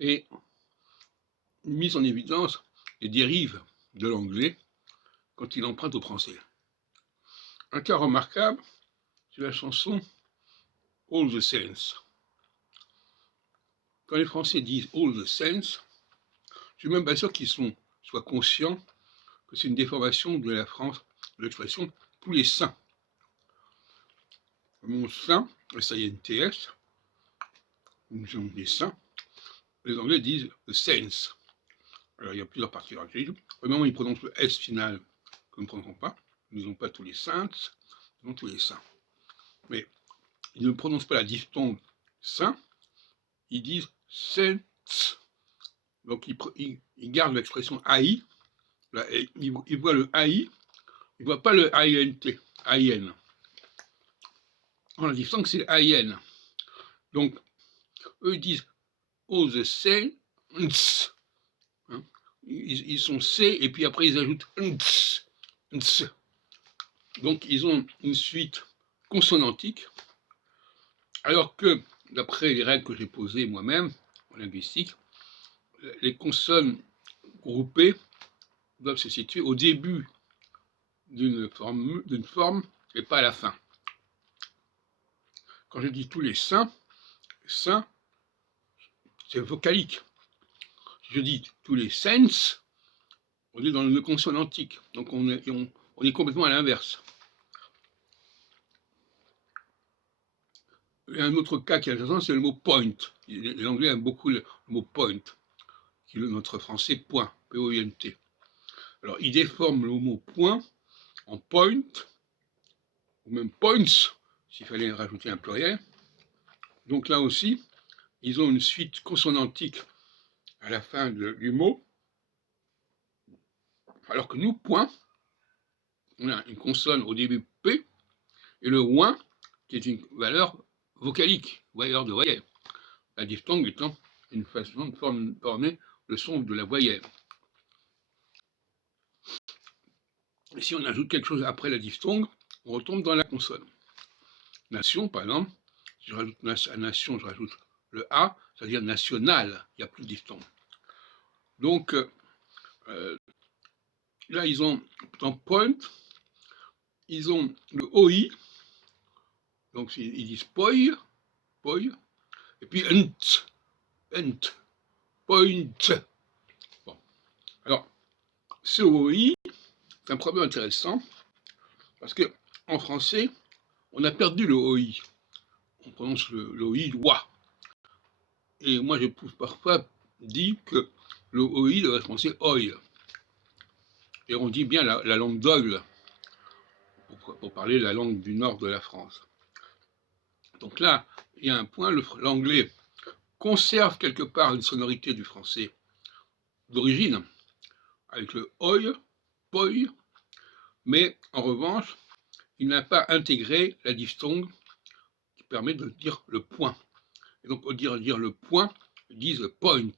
et mise en évidence les dérives de l'anglais quand il emprunte au français. Un cas remarquable, c'est la chanson All the Saints. Quand les Français disent All the Saints, je suis même pas sûr qu'ils soient conscients que c'est une déformation de la France, de l'expression tous les saints. Le mot saint, S-A-I-N-T-S, les saints, les Anglais disent the saints. Alors il y a plusieurs particularités. Premièrement, ils prononcent le S final que nous ne prononçons pas. Ils n'ont pas tous les saints, ils ont tous les saints. Mais ils ne prononcent pas la diphtongue saint, ils disent saints. Donc ils gardent l'expression AI. Ils voient le AI, ils ne voient pas le INT, IN. La diphtongue c'est IN. Donc eux ils disent oh the saints. Hein, ils sont C et puis après ils ajoutent ns. Donc ils ont une suite consonantique, alors que d'après les règles que j'ai posées moi-même en linguistique, les consonnes groupées doivent se situer au début d'une forme et pas à la fin. Quand je dis tous les saints, saints, c'est vocalique. Si je dis tous les saints, on est dans le consonantique, donc on est complètement à l'inverse. Il y a un autre cas qui est intéressant, c'est le mot point. Les Anglais aiment beaucoup le mot point, qui est notre français point, P-O-I-N-T. Alors, ils déforment le mot point en point, ou même points, s'il fallait rajouter un pluriel. Donc là aussi, ils ont une suite consonantique à la fin du mot, alors que nous, point, on a une consonne au début P, et le ouin, qui est une valeur vocalique, valeur de voyelle. La diphtongue étant une façon de former le son de la voyelle. Et si on ajoute quelque chose après la diphtongue, on retombe dans la consonne. Nation, par exemple, si je rajoute à nation, je rajoute le A, c'est-à-dire national, il n'y a plus de diphtongue. Donc, là, ils ont, dans point, ils ont le OI, donc ils disent poi, et puis ent, point. Bon. Alors, ce OI, c'est un problème intéressant, parce que en français, on a perdu le OI. On prononce le OI loi. Et moi, je parfois dit que le OI devrait se prononcer oi. Et on dit bien la langue d'ogle, pour parler la langue du nord de la France. Donc là, il y a un point, l'anglais conserve quelque part une sonorité du français d'origine, avec le oi, poi, mais en revanche, il n'a pas intégré la diphtongue qui permet de dire le point. Et donc, au dire le point, ils disent point.